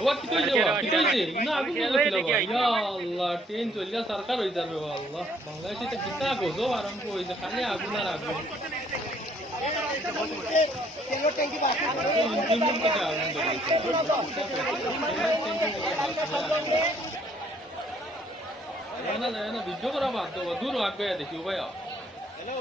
ওয়া কি কইছে না আগুন লাগছিল ইয়া আল্লাহ ট্রেন চলিয়া সরকার হই যাবে আল্লাহ বাংলাদেশে তো কিতা গজব আরম্ভ হইছে খালি আগুন আর আগুন তেলের ট্যাঙ্কি বাকি ইঞ্জিন থেকে আগুন ধরে না ভিডিও করা বাদ দাও দূর আগে দেখিও ভাই হ্যালো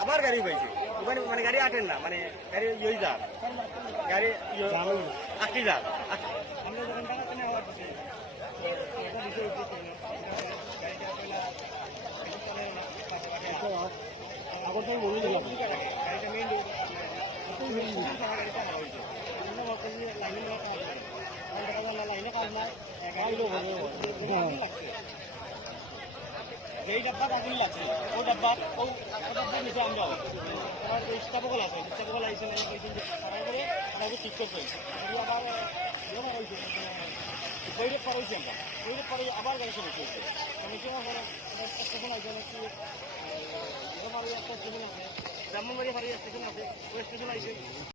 আবার গাড়ি পাইছে ওখানে মানে গাড়ি আটেন না মানে গাড়ি ইয়ে যা গাড়ি আটটি যা আগর থেকে বলে দিলাম গাড়িটা মেইন লাইনে কাজ নাই যেই ডাব্বা আগুন লাগছে ওই ডাব্বা নিচে আমরা স্টাফকল আছে স্টাফকল আইসে তারা ঠিক করছে আবার বৈরব পার হয়েছি আমরা বৈরব পারে আবার গাড়ি চলে চলছে স্টেশন আছে নাকি একটা স্টেশন আছে ব্রাহ্মণবাড়িয়া পাড়ি স্টেশন আছে ওই স্টেশন আইসে